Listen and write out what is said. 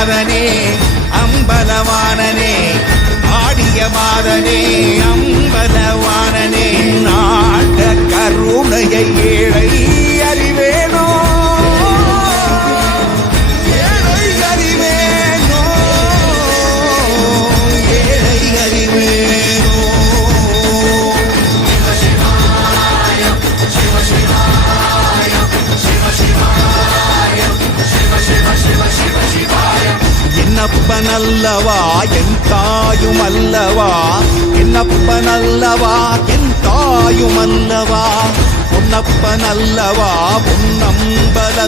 மாதனே அம்பலவானனே ஆடிய மாதனே அம்பலவானனே நாட கருணையை ஏழை அறிவேனோ ஏழை அறிவேனோ ஏழை அறிவேனோ என்னப்பனல்லவா என் தாயும் அல்லவா என்னப்பனல்லவா என் தாயும் அல்லவா பொன்னப்பனல்லவா பொன்னம்பல